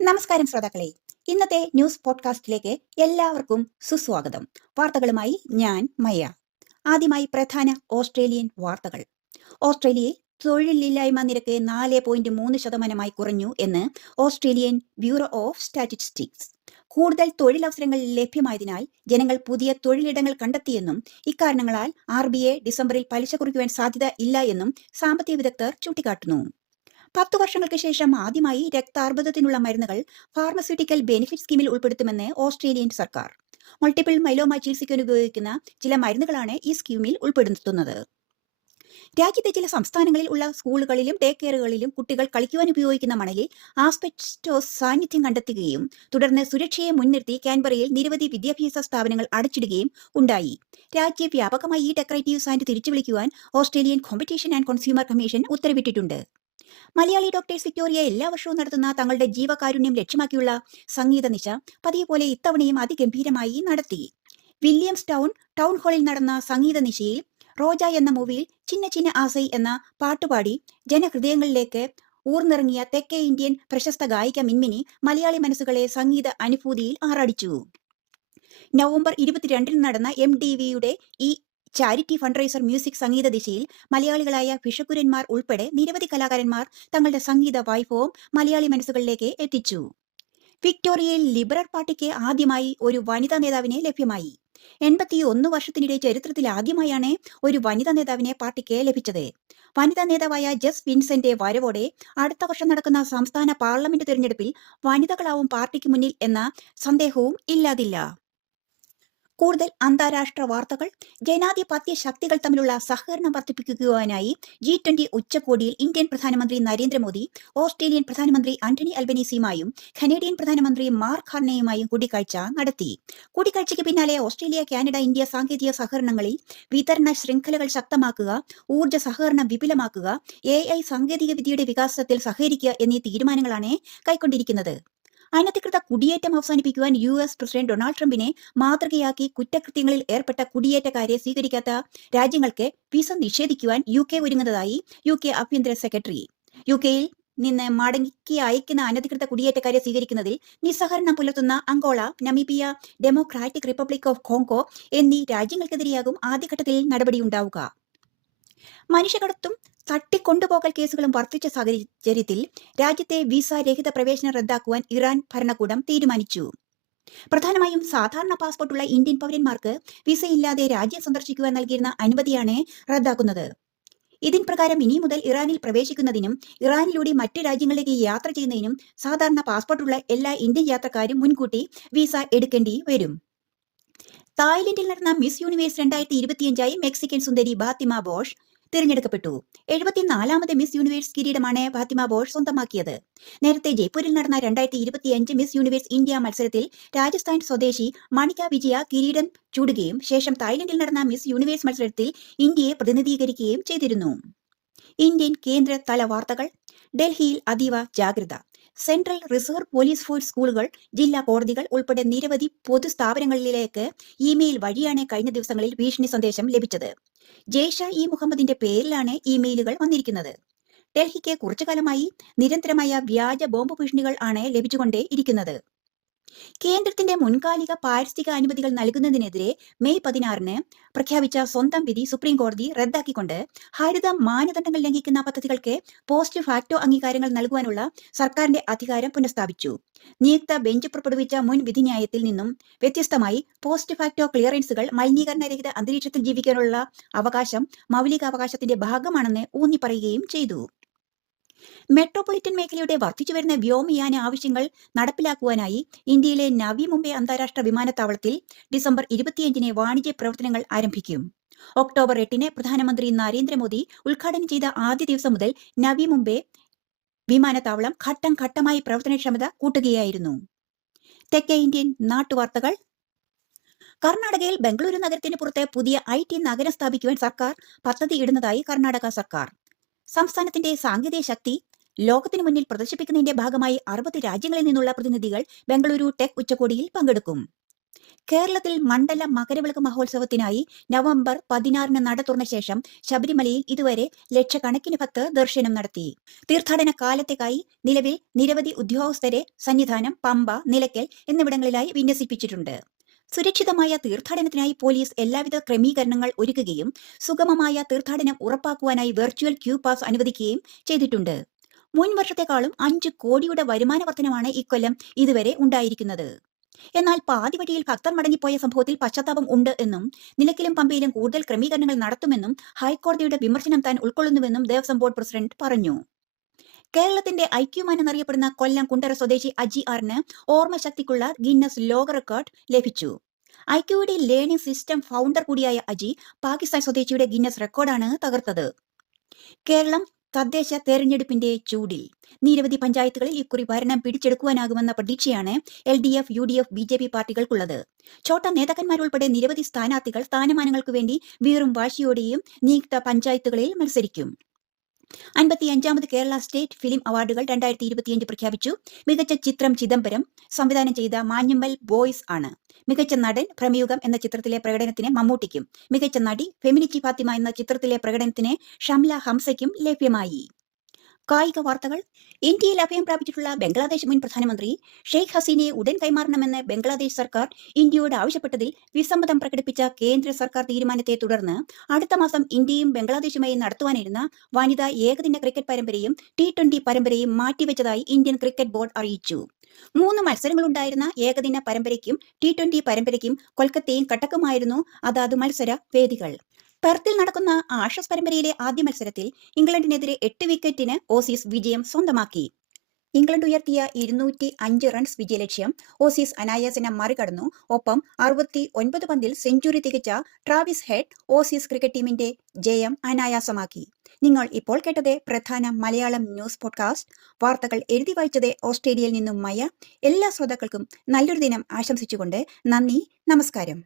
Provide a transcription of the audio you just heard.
നമസ്കാരം ശ്രോതാക്കളെ. ഇന്നത്തെ ന്യൂസ് പോഡ്കാസ്റ്റിലേക്ക് എല്ലാവർക്കും സുസ്വാഗതം. വാർത്തകളുമായി ഞാൻ മയ. ആദ്യമായി പ്രധാന ഓസ്ട്രേലിയൻ വാർത്തകൾ. ഓസ്ട്രേലിയയിൽ തൊഴിലില്ലായ്മ നിരക്ക് 4.3% കുറഞ്ഞു എന്ന് ഓസ്ട്രേലിയൻ ബ്യൂറോ ഓഫ് സ്റ്റാറ്റിസ്റ്റിക്സ്. കൂടുതൽ തൊഴിലവസരങ്ങൾ ലഭ്യമായതിനാൽ ജനങ്ങൾ പുതിയ തൊഴിലിടങ്ങൾ കണ്ടെത്തിയെന്നും ഇക്കാരണങ്ങളാൽ RBA ഡിസംബറിൽ പലിശ കുറയ്ക്കുവാൻ സാധ്യത ഇല്ല എന്നും സാമ്പത്തിക വിദഗ്ധർ ചൂണ്ടിക്കാട്ടുന്നു. 10 വർഷങ്ങൾക്ക് ശേഷം ആദ്യമായി രക്താർബുദത്തിനുള്ള മരുന്നുകൾ ഫാർമസ്യൂട്ടിക്കൽ ബെനിഫിറ്റ് സ്കീമിൽ ഉൾപ്പെടുത്തുമെന്ന് ഓസ്ട്രേലിയൻ സർക്കാർ. മൾട്ടിപ്പിൾ മൈലോമ ചികിത്സിക്കാൻ ഉപയോഗിക്കുന്ന ചില മരുന്നുകളാണ് ഈ സ്കീമിൽ ഉൾപ്പെടുത്തുന്നത്. രാജ്യത്തെ ചില സംസ്ഥാനങ്ങളിൽ ഉള്ള സ്കൂളുകളിലും ഡേ കെയറുകളിലും കുട്ടികൾ കളിക്കുവാൻ ഉപയോഗിക്കുന്ന മണലിൽ ആസ്ബെസ്റ്റോസ് സാന്നിധ്യം കണ്ടെത്തുകയും തുടർന്ന് സുരക്ഷയെ മുൻനിർത്തി കാൻബറയിൽ നിരവധി വിദ്യാഭ്യാസ സ്ഥാപനങ്ങൾ അടച്ചിടുകയും ഉണ്ടായി. രാജ്യവ്യാപകമായി ഈ ഡെക്കറേറ്റീവ് സാൻഡ് തിരിച്ചു വിളിക്കുവാൻ Australian competition and consumer commission ഉത്തരവിട്ടിട്ടുണ്ട്. മലയാളി ഡോക്ടേഴ്സ് വിക്ടോറിയ എല്ലാ വർഷവും നടത്തുന്ന തങ്ങളുടെ ജീവകാരുണ്യം ലക്ഷ്യമാക്കിയുള്ള സംഗീത നിശ പതിവ് പോലെ ഇത്തവണയും അതിഗംഭീരമായി നടത്തി. വില്യംസ് ടൗൺ ഹാളിൽ നടന്ന സംഗീത നിശയിൽ റോജ എന്ന മൂവിയിൽ ചിന്ന ചിന്ന ആസൈ എന്ന പാട്ടുപാടി ജനഹൃദയങ്ങളിലേക്ക് ഊർന്നിറങ്ങിയ തെക്കേ ഇന്ത്യൻ പ്രശസ്ത ഗായിക മിൻമിനി മലയാളി മനസ്സുകളെ സംഗീത അനുഭൂതിയിൽ ആറാടിച്ചു. നവംബർ 22 നടന്ന MTVയുടെ ഈ ചാരിറ്റി ഫണ്ട്റൈസർ മ്യൂസിക് സംഗീത ദിശയിൽ മലയാളികളായ ഭിഷക്കുരന്മാർ ഉൾപ്പെടെ നിരവധി കലാകാരന്മാർ തങ്ങളുടെ സംഗീത വൈഭവം മലയാളി മനസ്സുകളിലേക്ക് എത്തിച്ചു. വിക്ടോറിയയിൽ ലിബറൽ പാർട്ടിക്ക് ആദ്യമായി ഒരു വനിതാ നേതാവിനെ ലഭ്യമായി. 81 വർഷത്തിനിടെ ചരിത്രത്തിൽ ആദ്യമായാണ് ഒരു വനിതാ നേതാവിനെ പാർട്ടിക്ക് ലഭിച്ചത്. വനിതാ നേതാവായ ജസ് വിൻസെന്റ് വരവോടെ അടുത്ത വർഷം നടക്കുന്ന സംസ്ഥാന പാർലമെന്റ് തിരഞ്ഞെടുപ്പിൽ വനിതകളാവും പാർട്ടിക്ക് മുന്നിൽ എന്ന സന്ദേഹവും ഇല്ലാതില്ല. കൂടുതൽ അന്താരാഷ്ട്ര വാർത്തകൾ. ജനാധിപത്യ ശക്തികൾ തമ്മിലുള്ള സഹകരണം വർദ്ധിപ്പിക്കുവാനായി G20 ഉച്ചകോടിയിൽ ഇന്ത്യൻ പ്രധാനമന്ത്രി നരേന്ദ്രമോദി ഓസ്ട്രേലിയൻ പ്രധാനമന്ത്രി ആന്റണി അൽബനീസിയുമായും കനേഡിയൻ പ്രധാനമന്ത്രി മാർക്ക് കാർണിയുമായും കൂടിക്കാഴ്ച നടത്തി. കൂടിക്കാഴ്ചയ്ക്ക് പിന്നാലെ ഓസ്ട്രേലിയ, കാനഡ, ഇന്ത്യ സാങ്കേതിക സഹകരണങ്ങളിൽ വിതരണ ശൃംഖലകൾ ശക്തമാക്കുക, ഊർജ്ജ സഹകരണം വിപുലമാക്കുക, AI സാങ്കേതിക വിദ്യയുടെ വികാസത്തിൽ സഹകരിക്കുക എന്നീ തീരുമാനങ്ങളാണ് കൈക്കൊണ്ടിരിക്കുന്നത്. അനധികൃത കുടിയേറ്റം അവസാനിപ്പിക്കുവാൻ US പ്രസിഡന്റ് ഡൊണാൾഡ് ട്രംപിനെ മാതൃകയാക്കി കുറ്റകൃത്യങ്ങളിൽ ഏർപ്പെട്ട കുടിയേറ്റക്കാരെ സ്വീകരിക്കാത്ത രാജ്യങ്ങൾക്ക് വിസ നിഷേധിക്കുവാൻ UK ഒരുങ്ങുന്നതായി UK ആഭ്യന്തര സെക്രട്ടറി. UKയിൽ നിന്ന് മടക്കി അയക്കുന്ന അനധികൃത കുടിയേറ്റക്കാരെ സ്വീകരിക്കുന്നതിൽ നിസ്സഹകരണം പുലർത്തുന്ന Angola, Namibia, Democratic Republic of Congo എന്നീ രാജ്യങ്ങൾക്കെതിരെയാകും ആദ്യഘട്ടത്തിൽ നടപടിയുണ്ടാവുക. മനുഷ്യക്കടത്തും തട്ടിക്കൊണ്ടുപോകൽ കേസുകളും വർദ്ധിച്ച സാഹചര്യത്തിൽ രാജ്യത്തെ വിസ രഹിത പ്രവേശനം റദ്ദാക്കുവാൻ ഇറാൻ ഭരണകൂടം തീരുമാനിച്ചു. പ്രധാനമായും സാധാരണ പാസ്പോർട്ടുള്ള ഇന്ത്യൻ പൗരന്മാർക്ക് വിസയില്ലാതെ രാജ്യം സന്ദർശിക്കുവാൻ നൽകിയിരുന്ന അനുമതിയാണ് റദ്ദാക്കുന്നത്. ഇതിൻ പ്രകാരം ഇനി മുതൽ ഇറാനിൽ പ്രവേശിക്കുന്നതിനും ഇറാനിലൂടെ മറ്റ് രാജ്യങ്ങളിലേക്ക് യാത്ര ചെയ്യുന്നതിനും സാധാരണ പാസ്പോർട്ടുള്ള എല്ലാ ഇന്ത്യൻ യാത്രക്കാരും മുൻകൂട്ടി വിസ എടുക്കേണ്ടി വരും. തായ്ലൻഡിൽ നടന്ന മിസ് യൂണിവേഴ്സ് 2025 മെക്സിക്കൻ സുന്ദരി ഫാത്തിമ ബോഷ് തിരഞ്ഞെടുക്കപ്പെട്ടു. 74ാമത് മിസ് യൂണിവേഴ്സ് കിരീടമാണ് ഫാത്തിമ ബോഷ് സ്വന്തമാക്കിയത്. നേരത്തെ ജയ്പൂരിൽ നടന്ന 2025 മിസ് യൂണിവേഴ്സ് ഇന്ത്യ മത്സരത്തിൽ രാജസ്ഥാൻ സ്വദേശി മണിക വിജയ കിരീടം ചൂടുകയും ശേഷം തായ്ലൻഡിൽ നടന്ന മിസ് യൂണിവേഴ്സ് മത്സരത്തിൽ ഇന്ത്യയെ പ്രതിനിധീകരിക്കുകയും ചെയ്തിരുന്നു. ഇന്ത്യൻ കേന്ദ്ര തല വാർത്തകൾ. ഡൽഹിയിൽ അതീവ ജാഗ്രത. സെൻട്രൽ റിസർവ് പോലീസ് ഫോഴ്സ് സ്കൂളുകൾ, ജില്ലാ കോടതികൾ ഉൾപ്പെടെ നിരവധി പൊതുസ്ഥാപനങ്ങളിലേക്ക് ഇമെയിൽ വഴിയാണ് കഴിഞ്ഞ ദിവസങ്ങളിൽ ഭീഷണി സന്ദേശം ലഭിച്ചത്. ജെയ്ഷ-ഇ-മുഹമ്മദിന്റെ പേരിലാണ് ഇമെയിലുകൾ വന്നിരിക്കുന്നത്. ഡൽഹിക്ക് കുറച്ചുകാലമായി നിരന്തരമായ വ്യാജ ബോംബ് ഭീഷണികൾ ആണ് ലഭിച്ചുകൊണ്ടേ ഇരിക്കുന്നത്. കേന്ദ്രത്തിന്റെ മുൻകാലിക പാരിസ്ഥിതിക അനുമതികൾ നൽകുന്നതിനെതിരെ മെയ് 16 പ്രഖ്യാപിച്ച സ്വന്തം വിധി സുപ്രീം കോടതി റദ്ദാക്കിക്കൊണ്ട് ഹരിത മാനദണ്ഡങ്ങൾ ലംഘിക്കുന്ന പദ്ധതികൾക്ക് പോസ്റ്റ് ഫാക്ടോ അംഗീകാരങ്ങൾ നൽകുവാനുള്ള സർക്കാരിന്റെ അധികാരം പുനഃസ്ഥാപിച്ചു. നിയുക്ത ബെഞ്ച് പുറപ്പെടുവിച്ച മുൻ വിധിന്യായത്തിൽ നിന്നും വ്യത്യസ്തമായി പോസ്റ്റ് ഫാക്ടോ ക്ലിയറൻസുകൾ മലിനീകരണരഹിത അന്തരീക്ഷത്തിൽ ജീവിക്കാനുള്ള അവകാശം മൗലികാവകാശത്തിന്റെ ഭാഗമാണെന്ന് ഊന്നിപ്പറയുകയും ചെയ്തു. മെട്രോപൊളിറ്റൻ മേഖലയുടെ വർദ്ധിച്ചുവരുന്ന വ്യോമയാന ആവശ്യങ്ങൾ നടപ്പിലാക്കുവാനായി ഇന്ത്യയിലെ നവി മുംബൈ അന്താരാഷ്ട്ര വിമാനത്താവളത്തിൽ ഡിസംബർ 25 വാണിജ്യ പ്രവർത്തനങ്ങൾ ആരംഭിക്കും. ഒക്ടോബർ 8 പ്രധാനമന്ത്രി നരേന്ദ്രമോദി ഉദ്ഘാടനം ചെയ്ത ആദ്യ ദിവസം മുതൽ നവി മുംബൈ വിമാനത്താവളം ഘട്ടം ഘട്ടമായി പ്രവർത്തനക്ഷമത കൂട്ടുകയായിരുന്നു. തെക്കേ ഇന്ത്യൻ നാട്ടുവാർത്തകൾ. കർണാടകയിൽ ബംഗളൂരു നഗരത്തിന് പുറത്ത് പുതിയ IT നഗരം സ്ഥാപിക്കുവാൻ സർക്കാർ പദ്ധതിയിടുന്നതായി കർണാടക സർക്കാർ. സംസ്ഥാനത്തിന്റെ സാങ്കേതിക ശക്തി ലോകത്തിനു മുന്നിൽ പ്രദർശിപ്പിക്കുന്നതിന്റെ ഭാഗമായി 60 രാജ്യങ്ങളിൽ നിന്നുള്ള പ്രതിനിധികൾ ബംഗളൂരു ടെക് ഉച്ചകോടിയിൽ പങ്കെടുക്കും. കേരളത്തിൽ മണ്ഡല മകരവിളക്ക് മഹോത്സവത്തിനായി നവംബർ 16-ന് നട തുറന്ന ശേഷം ശബരിമലയിൽ ഇതുവരെ ലക്ഷക്കണക്കിന് ഭക്തർ ദർശനം നടത്തി. തീർത്ഥാടന കാലത്തേക്കായി നിലവിൽ നിരവധി ഉദ്യോഗസ്ഥരെ സന്നിധാനം, പമ്പ, നിലയ്ക്കൽ എന്നിവിടങ്ങളിലായി വിന്യസിപ്പിച്ചിട്ടുണ്ട്. സുരക്ഷിതമായ തീർത്ഥാടനത്തിനായി പോലീസ് എല്ലാവിധ ക്രമീകരണങ്ങൾ ഒരുക്കുകയും സുഗമമായ തീർത്ഥാടനം ഉറപ്പാക്കുവാനായി വെർച്വൽ ക്യൂ പാസ് അനുവദിക്കുകയും ചെയ്തിട്ടുണ്ട്. മുൻ വർഷത്തെക്കാളും 5 കോടിയുടെ വരുമാന വർധനമാണ് ഇക്കൊല്ലം ഇതുവരെ ഉണ്ടായിരിക്കുന്നത്. എന്നാൽ പാതി വഴിയിൽ ഭക്തർ മടങ്ങിപ്പോയ സംഭവത്തിൽ പശ്ചാത്താപം ഉണ്ട് എന്നും നിലയ്ക്കലും പമ്പയിലും കൂടുതൽ ക്രമീകരണങ്ങൾ നടത്തുമെന്നും ഹൈക്കോടതിയുടെ വിമർശനം താൻ ഉൾക്കൊള്ളുന്നുവെന്നും ദേവസ്വം ബോർഡ് പ്രസിഡന്റ് പറഞ്ഞു. കേരളത്തിന്റെ ഐക്യമാൻ എന്നറിയപ്പെടുന്ന കൊല്ലം കുണ്ടറ സ്വദേശി അജി ആറിന് ഓർമ്മശക്തിക്കുള്ള ഗിന്നസ് ലോക റെക്കോർഡ് ലഭിച്ചു. ഐക്യയുടെ ലേണിംഗ് സിസ്റ്റം ഫൗണ്ടർ കൂടിയായ അജി പാകിസ്ഥാൻ സ്വദേശിയുടെ ഗിന്നസ് റെക്കോർഡാണ് തകർത്തത്. കേരളം തദ്ദേശ തെരഞ്ഞെടുപ്പിന്റെ ചൂടിൽ നിരവധി പഞ്ചായത്തുകളിൽ ഇക്കുറി ഭരണം പിടിച്ചെടുക്കുവാനാകുമെന്ന പ്രതീക്ഷയാണ് LDF, UDF, BJP പാർട്ടികൾക്കുള്ളത്. ചോട്ട നേതാക്കന്മാരുൾപ്പെടെ നിരവധി സ്ഥാനാർത്ഥികൾ സ്ഥാനമാനങ്ങൾക്കു വേണ്ടി വീറും വാശിയോടെയും നിയുക്ത പഞ്ചായത്തുകളിൽ മത്സരിക്കും. 55ാമത് കേരള സ്റ്റേറ്റ് ഫിലിം അവാർഡുകൾ 2025 പ്രഖ്യാപിച്ചു. മികച്ച ചിത്രം ചിദംബരം സംവിധാനം ചെയ്ത മാഞ്ഞമ്മൽ ബോയ്സ് ആണ്. മികച്ച നടൻ ഭ്രമയുഗം എന്ന ചിത്രത്തിലെ പ്രകടനത്തിന് മമ്മൂട്ടിക്കും, മികച്ച നടി ഫെമിനിച്ചി ഫാത്തിമ എന്ന ചിത്രത്തിലെ പ്രകടനത്തിന് ഷംല ഹംസയ്ക്കും ലഭ്യമായി. കായിക വാർത്തകൾ. ഇന്ത്യയിൽ അഭയം പ്രാപിച്ചിട്ടുള്ള ബംഗ്ലാദേശ് മുൻ പ്രധാനമന്ത്രി ഷെയ്ഖ് ഹസീനയെ ഉടൻ കൈമാറണമെന്ന് ബംഗ്ലാദേശ് സർക്കാർ ഇന്ത്യയോട് ആവശ്യപ്പെട്ടതിൽ വിസമ്മതം പ്രകടിപ്പിച്ച കേന്ദ്ര സർക്കാർ തീരുമാനത്തെ തുടർന്ന് അടുത്ത മാസം ഇന്ത്യയും ബംഗ്ലാദേശുമായി നടത്തുവാനിരുന്ന വനിതാ ഏകദിന ക്രിക്കറ്റ് പരമ്പരയും T20 പരമ്പരയും മാറ്റിവെച്ചതായി ഇന്ത്യൻ ക്രിക്കറ്റ് ബോർഡ് അറിയിച്ചു. 3 മത്സരങ്ങളുണ്ടായിരുന്ന ഏകദിന പരമ്പരയ്ക്കും T20 പരമ്പരയ്ക്കും കൊൽക്കത്തയും കട്ടക്കുമായിരുന്നു അതാത് മത്സര വേദികൾ. പെർത്തിൽ നടക്കുന്ന ആഷസ് പരമ്പരയിലെ ആദ്യ മത്സരത്തിൽ ഇംഗ്ലണ്ടിനെതിരെ 8 വിക്കറ്റിന് ഓസീസ് വിജയം സ്വന്തമാക്കി. ഇംഗ്ലണ്ട് ഉയർത്തിയ 205 റൺസ് വിജയലക്ഷ്യം ഓസീസ് അനായാസന മറികടന്നു. ഒപ്പം 69 പന്തിൽ സെഞ്ചുറി തികച്ച ട്രാവിസ് ഹെഡ് ഓസീസ് ക്രിക്കറ്റ് ടീമിന്റെ ജയം അനായാസമാക്കി. നിങ്ങൾ ഇപ്പോൾ കേട്ടത് പ്രധാന മലയാളം ന്യൂസ് പോഡ്കാസ്റ്റ്. വാർത്തകൾ എഴുതി വായിച്ചത് ഓസ്ട്രേലിയയിൽ നിന്നും മയ. എല്ലാ ശ്രോതാക്കൾക്കും നല്ലൊരു ദിനം ആശംസിച്ചുകൊണ്ട് നന്ദി, നമസ്കാരം.